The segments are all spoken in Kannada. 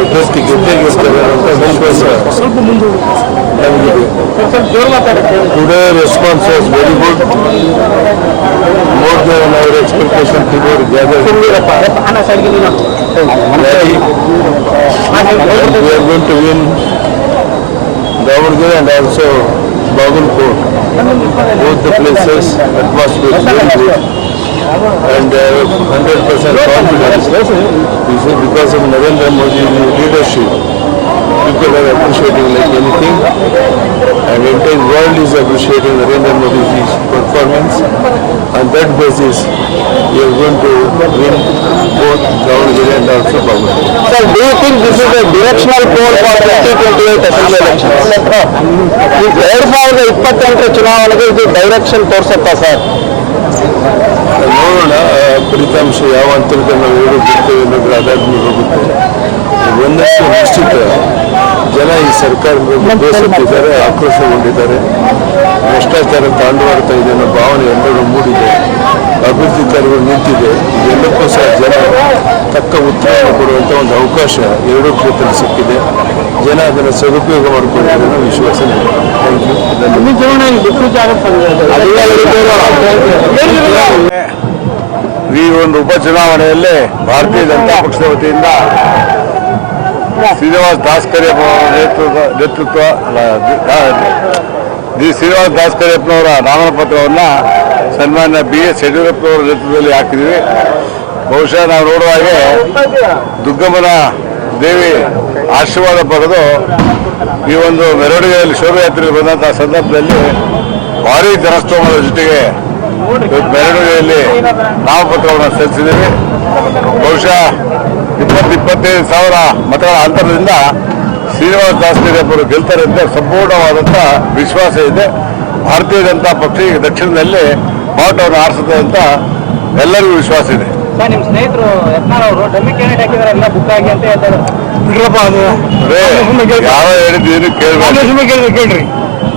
ಅಭ್ಯರ್ಥಿ ಗೆದ್ದಿರ್ತಾರೆ ಅಂತ ವಿಶ್ವಾಸ ನಮಗಿದೆ. Today response was very good, more than our expectation together gather. We are going to win Davangere and also Bagalkot. Both the places atmosphere is very good and 100% confidence. This is because of Narendra Modi's leadership. People are appreciating like anything, and the entire world is appreciating Narendra Modi's performance. On that basis, we are going to win both Davangere and also Bagalkot. Sir, do you think this is a directional poll for 2028 assembly elections? ಈ 2028 ಚುನಾವಣೆಗೆ ಇದು ಡೈರೆಕ್ಷನ್ ತೋರಿಸುತ್ತಾ ಸರ್? ನೋಡೋಣ, ಫಲಿತಾಂಶ ಯಾವ ಅಂತರದ ನಾವು ಹೇಳಿ ಬಿಡ್ತೇವೆ ಅನ್ನೋದ್ರ ಆಧಾರದ ಮೇಲೆ ಹೋಗುತ್ತೆ. ಒಂದಷ್ಟು ನಿಶ್ಚಿತ ಜನ ಈ ಸರ್ಕಾರದ ಬೇಸತ್ತಿದ್ದಾರೆ, ಆಕ್ರೋಶಗೊಂಡಿದ್ದಾರೆ. ಭ್ರಷ್ಟಾಚಾರ ತಾಂಡವಾಡ್ತಾ ಇದೆ ಅನ್ನೋ ಭಾವನೆ ಎಲ್ಲರೂ ಮೂಡಿದೆ. ಅಭಿವೃದ್ಧಿ ಕಾರ್ಯಗಳು ನಿಂತಿದೆ. ಇದೆಲ್ಲಕ್ಕೂ ಸಹ ಜನ ತಕ್ಕ ಉತ್ತರವನ್ನು ಕೊಡುವಂಥ ಒಂದು ಅವಕಾಶ ಎರಡೂ ಕ್ಷೇತ್ರದಲ್ಲಿ ಸಿಕ್ಕಿದೆ. ಜನ ಅದನ್ನು ಸದುಪಯೋಗ ಮಾಡಿಕೊಂಡಿದ್ದಾರೆ ಅನ್ನೋ ವಿಶ್ವಾಸ ಇದೆ. Thank you. ಈ ಒಂದು ಉಪಚುನಾವಣೆಯಲ್ಲಿ ಭಾರತೀಯ ಜನತಾ ಪಕ್ಷದ ವತಿಯಿಂದ ಶ್ರೀನಿವಾಸ್ ದಾಸ್ಕರಿಯಪ್ಪ ನೇತೃತ್ವ ಶ್ರೀನಿವಾಸ್ ದಾಸ್ಕರಿಯಪ್ಪನವರ ನಾಮಪತ್ರವನ್ನು ಸನ್ಮಾನ್ಯ BS ಯಡಿಯೂರಪ್ಪನವರ ನೇತೃತ್ವದಲ್ಲಿ ಹಾಕಿದ್ದೀವಿ. ಬಹುಶಃ ನಾವು ನೋಡುವ ಹಾಗೆ ದುರ್ಗಮ್ಮನ ದೇವಿ ಆಶೀರ್ವಾದ ಪಡೆದು ಈ ಒಂದು ಮೆರವಣಿಗೆಯಲ್ಲಿ ಶೋಭಾಯಾತ್ರೆಗೆ ಬಂದಂತಹ ಸಂದರ್ಭದಲ್ಲಿ ಭಾರೀ ಜನಸ್ತೋಮದ ಜೊತೆಗೆ ಮೆರವಣಿಗೆಯಲ್ಲಿ ನಾಮಪತ್ರವನ್ನು ಸಲ್ಲಿಸಿದ್ದೀವಿ. ಬಹುಶಃ 20-25,000 ಮತಗಳ ಅಂತರದಿಂದ ಶ್ರೀನಿವಾಸ್ ದಾಸ್ಕರಿಯಪ್ಪರು ಗೆಲ್ತಾರೆ ಅಂತ ಸಂಪೂರ್ಣವಾದಂಥ ವಿಶ್ವಾಸ ಇದೆ. ಭಾರತೀಯ ಜನತಾ ಪಕ್ಷ ಈಗ ದಕ್ಷಿಣದಲ್ಲಿ ಬಾವುಟವನ್ನು ಆರಿಸುತ್ತದೆ ಅಂತ ಎಲ್ಲರಿಗೂ ವಿಶ್ವಾಸ ಇದೆ. ನಿಮ್ಮ ಸ್ನೇಹಿತರು ಯತ್ನಾಳ್ ಅವರು ಡಮ್ಮಿ ಕ್ಯಾಂಡಿಡೇಟ್ ಹಾಕಿದ್ದಾರೆ, ಎಲ್ಲ ಬುಕ್ ಆಗಿ ಅಂತ ಹೇಳ್ತಾರೆ. ಯಾವ ಹೇಳಿದ್ದೀರಿ ಕೇಳ್ರಿ.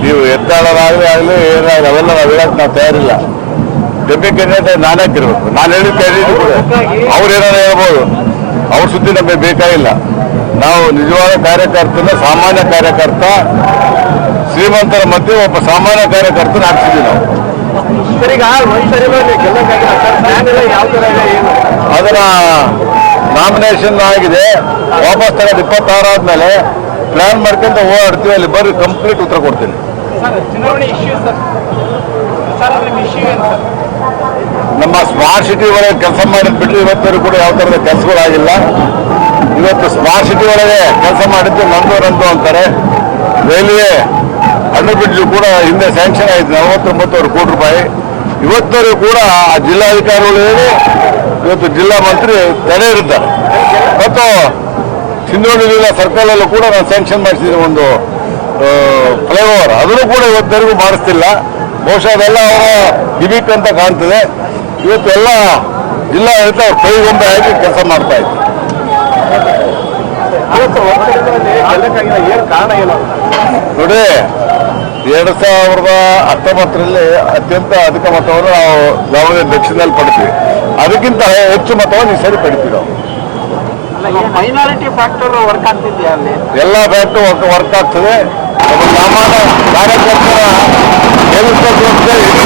ನೀವು ಯತ್ನಾಳರಾಗಲಿ ಆಗಲಿ ಏನಾಗಲಿ ಅವೆಲ್ಲ ನಾವು ಹೇಳಕ್ ನಾವು ತಯಾರಿಲ್ಲ. ಡಮ್ಮಿ ಕ್ಯಾಂಡಿಡೇಟ್ ನಾನೇ ಹಾಕಿರ್ಬೇಕು. ನಾನು ಹೇಳಿದ ಕ್ಯಾಂಡಿಡೇಟ್ ಕೂಡ ಅವ್ರು ಏನಾರು ಹೇಳ್ಬೋದು. ಅವ್ರ ಸುದ್ದಿ ನಮಗೆ ಬೇಕಾಗಿಲ್ಲ. ನಾವು ನಿಜವಾದ ಕಾರ್ಯಕರ್ತನ, ಸಾಮಾನ್ಯ ಕಾರ್ಯಕರ್ತ, ಶ್ರೀಮಂತರ ಮಧ್ಯೆ ಒಬ್ಬ ಸಾಮಾನ್ಯ ಕಾರ್ಯಕರ್ತನ ಹಾಕ್ಸಿದ್ವಿ ನಾವು. ಅದರ ನಾಮಿನೇಷನ್ ಆಗಿದೆ, ವಾಪಸ್ ತಗೊಂಡು 26 ಆದ್ಮೇಲೆ ಪ್ಲಾನ್ ಮಾಡ್ಕೊಂತ ಓಡಾಡ್ತೀವಿ. ಅಲ್ಲಿ ಬರ್ರಿ, ಕಂಪ್ಲೀಟ್ ಉತ್ತರ ಕೊಡ್ತೀನಿ. ನಮ್ಮ ಸ್ಮಾರ್ಟ್ ಸಿಟಿ ಒಳಗೆ ಕೆಲಸ ಮಾಡಿದ್ ಬಿಟ್ಟರೆ ಇವತ್ತವರೆಗೂ ಕೂಡ ಯಾವ ಥರದ ಕೆಲಸಗಳಾಗಿಲ್ಲ. ಇವತ್ತು ಸ್ಮಾರ್ಟ್ ಸಿಟಿ ಒಳಗೆ ಕೆಲಸ ಮಾಡಿದ್ದು ನಂದು ಅಂತಾರೆ. ರೈಲ್ವೆ ಅಂಡರ್ ಬ್ರಿಡ್ಜ್ ಕೂಡ ಹಿಂದೆ ಸ್ಯಾಂಕ್ಷನ್ ಆಯಿತು 49 ಕೋಟಿ ರೂಪಾಯಿ. ಇವತ್ತವರೆಗೂ ಕೂಡ ಆ ಜಿಲ್ಲಾಧಿಕಾರಿಗಳು ಹೇಳಿ ಇವತ್ತು ಜಿಲ್ಲಾ ಮಂತ್ರಿ ತಡೆ ಇರ್ತಾರೆ. ಮತ್ತು ಸಿಂಧೋಳಿ ಜಿಲ್ಲಾ ಸರ್ಕಲಲ್ಲೂ ಕೂಡ ನಾನು ಸ್ಯಾಂಕ್ಷನ್ ಮಾಡಿಸಿದ್ದೀನಿ ಒಂದು ಫ್ಲೈಓವರ್, ಅದನ್ನು ಕೂಡ ಇವತ್ತವರೆಗೂ ಮಾಡಿಸ್ತಿಲ್ಲ. ಬಹುಶಃ ಅದೆಲ್ಲ ಅವರ ಗಿಮಿಕ್ ಅಂತ ಕಾಣ್ತದೆ. ಇವತ್ತೆಲ್ಲ ಜಿಲ್ಲಾಡಳಿತ ಕೈಗೊಂಬೆ ಹಾಕಿ ಕೆಲಸ ಮಾಡ್ತಾ ಇತ್ತು. ನೋಡಿ, 2019ರಲ್ಲಿ ಅತ್ಯಂತ ಅಧಿಕ ಮತವನ್ನು ನಾವು ದಾವಣಗೆರೆ ದಕ್ಷಿಣದಲ್ಲಿ ಪಡ್ತೀವಿ. ಅದಕ್ಕಿಂತ ಹೆಚ್ಚು ಮತವನ್ನು ಈ ಸರಿ ಪಡಿತೀವಿ ನಾವು. ಮೈನಾರಿಟಿ ಫ್ಯಾಕ್ಟರ್ ವರ್ಕ್ ಆಗ್ತಿದೆಯಾ ಅಲ್ಲಿ? ಎಲ್ಲ ಫ್ಯಾಕ್ಟರ್ ವರ್ಕ್ ಆಗ್ತದೆ. ಒಬ್ಬ ಸಾಮಾನ್ಯ ಕಾರ್ಯಕರ್ತರ ಗೆಲ್ಲಿಸಬೇಕು ಅಂತ ಇಡೀ